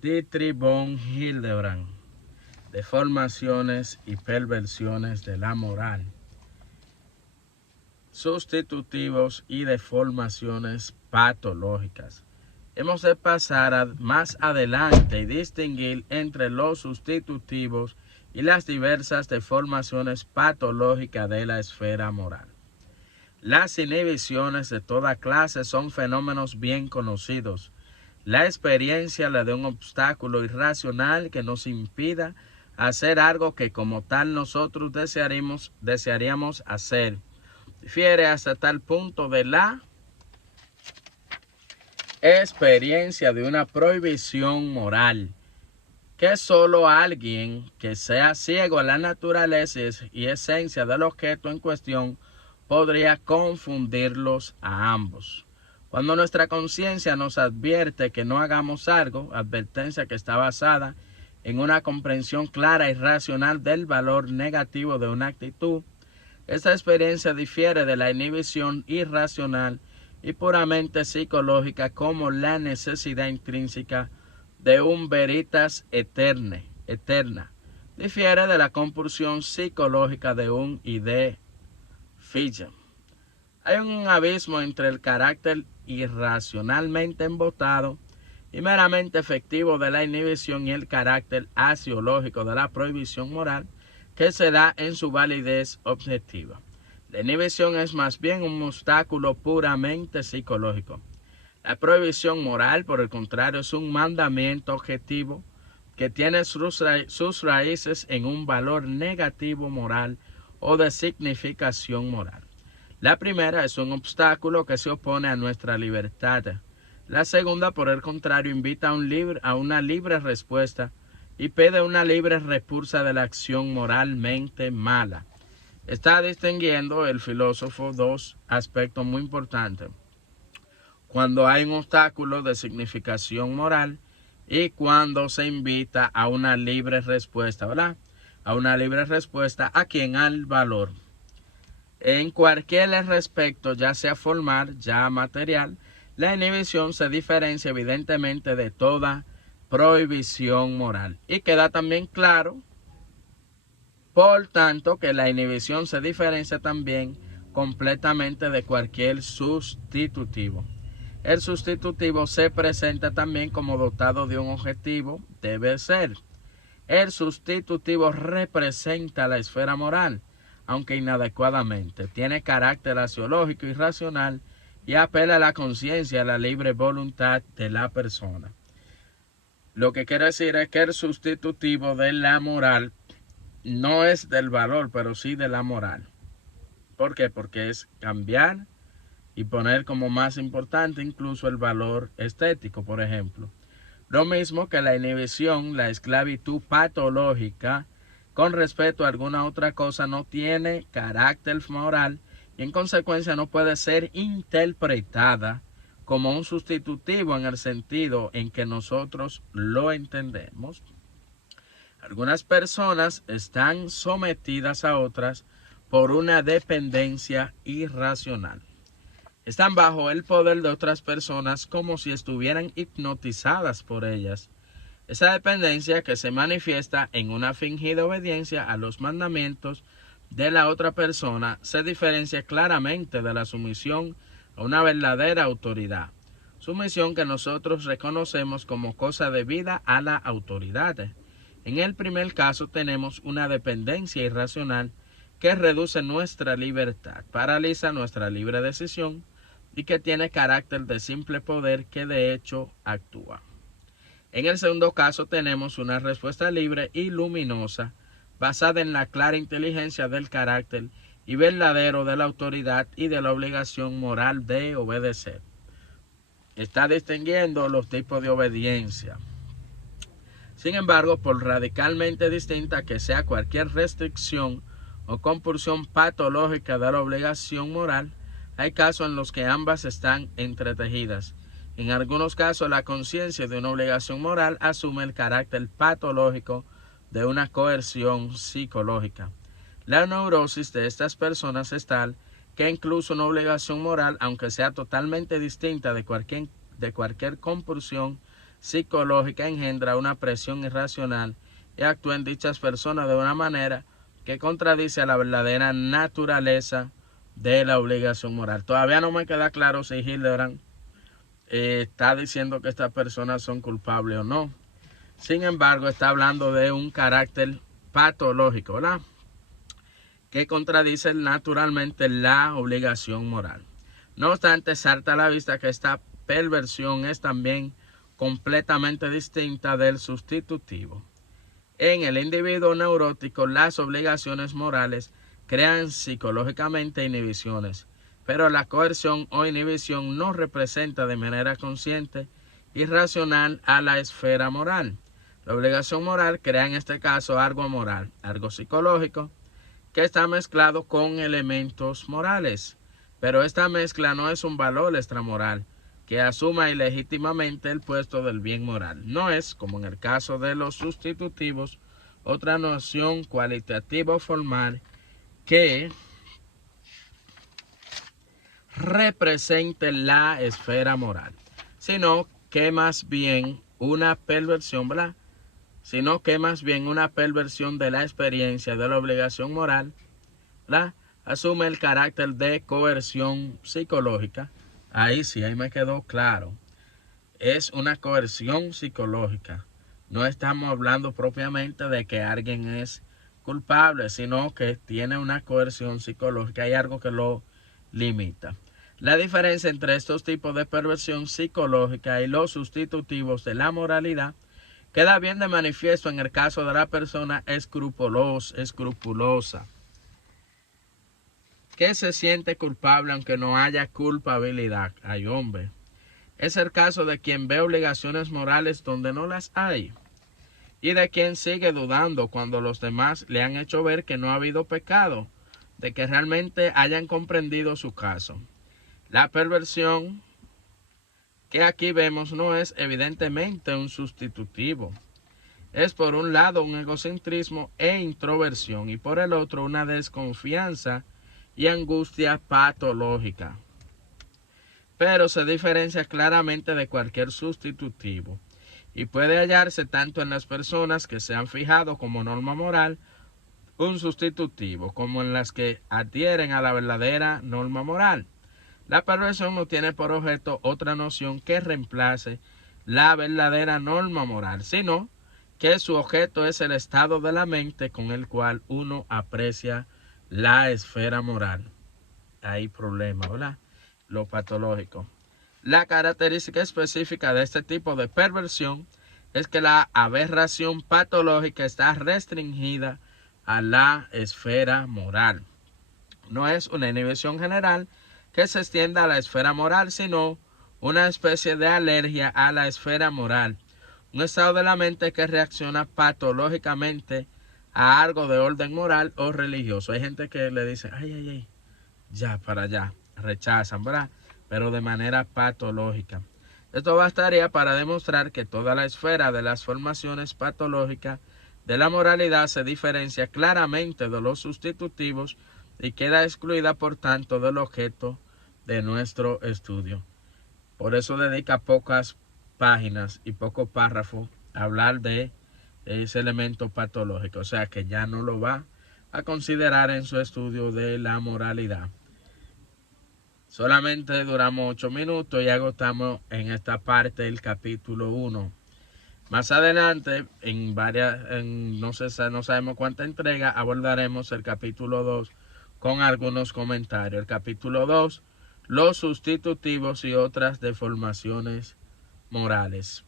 Dietrich von Hildebrand, deformaciones y perversiones de la moral, sustitutivos y deformaciones patológicas. Hemos de pasar más adelante y distinguir entre los sustitutivos y las diversas deformaciones patológicas de la esfera moral. Las inhibiciones de toda clase son fenómenos bien conocidos. La experiencia le da un obstáculo irracional que nos impida hacer algo que como tal nosotros desearíamos hacer. Difiere hasta tal punto de la experiencia de una prohibición moral, que solo alguien que sea ciego a la naturaleza y esencia del objeto en cuestión podría confundirlos a ambos. Cuando nuestra conciencia nos advierte que no hagamos algo, advertencia que está basada en una comprensión clara y racional del valor negativo de una actitud, esta experiencia difiere de la inhibición irracional y puramente psicológica como la necesidad intrínseca de un veritas eterna. Difiere de la compulsión psicológica de un idea fija. Hay un abismo entre el carácter irracionalmente embotado y meramente efectivo de la inhibición y el carácter axiológico de la prohibición moral que se da en su validez objetiva. La inhibición es más bien un obstáculo puramente psicológico. La prohibición moral, por el contrario, es un mandamiento objetivo que tiene sus raíces en un valor negativo moral o de significación moral. La primera es un obstáculo que se opone a nuestra libertad. La segunda, por el contrario, invita a una libre respuesta y pide una libre repulsa de la acción moralmente mala. Está distinguiendo el filósofo dos aspectos muy importantes: cuando hay un obstáculo de significación moral y cuando se invita a una libre respuesta, ¿verdad? A una libre respuesta, ¿a quién? Al valor. En cualquier respecto, ya sea formal, ya material, la inhibición se diferencia evidentemente de toda prohibición moral. Y queda también claro, por tanto, que la inhibición se diferencia también completamente de cualquier sustitutivo. El sustitutivo se presenta también como dotado de un objetivo, debe ser. El sustitutivo representa la esfera moral, aunque inadecuadamente. Tiene carácter axiológico y racional y apela a la conciencia y a la libre voluntad de la persona. Lo que quiere decir es que el sustitutivo de la moral no es del valor, pero sí de la moral. ¿Por qué? Porque es cambiar y poner como más importante incluso el valor estético, por ejemplo. Lo mismo que la inhibición, la esclavitud patológica, con respecto a alguna otra cosa, no tiene carácter moral y en consecuencia no puede ser interpretada como un sustitutivo en el sentido en que nosotros lo entendemos. Algunas personas están sometidas a otras por una dependencia irracional. Están bajo el poder de otras personas como si estuvieran hipnotizadas por ellas. Esa dependencia, que se manifiesta en una fingida obediencia a los mandamientos de la otra persona, se diferencia claramente de la sumisión a una verdadera autoridad. Sumisión que nosotros reconocemos como cosa debida a la autoridad. En el primer caso tenemos una dependencia irracional que reduce nuestra libertad, paraliza nuestra libre decisión y que tiene carácter de simple poder que de hecho actúa. En el segundo caso tenemos una respuesta libre y luminosa, basada en la clara inteligencia del carácter y verdadero de la autoridad y de la obligación moral de obedecer. Está distinguiendo los tipos de obediencia. Sin embargo, por radicalmente distinta que sea cualquier restricción o compulsión patológica de la obligación moral, hay casos en los que ambas están entretejidas. En algunos casos, la conciencia de una obligación moral asume el carácter patológico de una coerción psicológica. La neurosis de estas personas es tal que incluso una obligación moral, aunque sea totalmente distinta de cualquier compulsión psicológica engendra una presión irracional y actúa en dichas personas de una manera que contradice a la verdadera naturaleza de la obligación moral. Todavía no me queda claro si Hildebrand está diciendo que estas personas son culpables o no. Sin embargo, está hablando de un carácter patológico, ¿verdad?, que contradice naturalmente la obligación moral. No obstante, salta a la vista que esta perversión es también completamente distinta del sustitutivo. En el individuo neurótico, las obligaciones morales crean psicológicamente inhibiciones, pero la coerción o inhibición no representa de manera consciente y racional a la esfera moral. La obligación moral crea en este caso algo moral, algo psicológico, que está mezclado con elementos morales. Pero esta mezcla no es un valor extramoral que asuma ilegítimamente el puesto del bien moral. No es, como en el caso de los sustitutivos, otra noción cualitativa o formal que represente la esfera moral, sino que más bien una perversión, ¿verdad?, de la experiencia de la obligación moral, ¿verdad?, asume el carácter de coerción psicológica. Ahí sí, ahí me quedó claro. Es una coerción psicológica. No estamos hablando propiamente de que alguien es culpable, sino que tiene una coerción psicológica. Hay algo que lo limita. La diferencia entre estos tipos de perversión psicológica y los sustitutivos de la moralidad queda bien de manifiesto en el caso de la persona escrupulosa, que se siente culpable aunque no haya culpabilidad. Ay, hombre. Es el caso de quien ve obligaciones morales donde no las hay, y de quien sigue dudando cuando los demás le han hecho ver que no ha habido pecado, de que realmente hayan comprendido su caso. La perversión que aquí vemos no es evidentemente un sustitutivo. Es por un lado un egocentrismo e introversión y por el otro una desconfianza y angustia patológica. Pero se diferencia claramente de cualquier sustitutivo y puede hallarse tanto en las personas que se han fijado como norma moral un sustitutivo como en las que adhieren a la verdadera norma moral. La perversión no tiene por objeto otra noción que reemplace la verdadera norma moral, sino que su objeto es el estado de la mente con el cual uno aprecia la esfera moral. Hay problema, ¿verdad? Lo patológico. La característica específica de este tipo de perversión es que la aberración patológica está restringida a la esfera moral. No es una inhibición general que se extienda a la esfera moral, sino una especie de alergia a la esfera moral. Un estado de la mente que reacciona patológicamente a algo de orden moral o religioso. Hay gente que le dice, ay, ya, para allá, rechazan, ¿verdad?, pero de manera patológica. Esto bastaría para demostrar que toda la esfera de las formaciones patológicas de la moralidad se diferencia claramente de los sustitutivos y queda excluida, por tanto, del objeto de nuestro estudio. Por eso dedica pocas páginas y pocos párrafos a hablar de ese elemento patológico, o sea que ya no lo va a considerar en su estudio de la moralidad. Solamente duramos 8 minutos y agotamos en esta parte el capítulo 1. Más adelante, no sabemos cuánta entrega, abordaremos el capítulo 2 con algunos comentarios. El capítulo 2, los sustitutivos y otras deformaciones morales.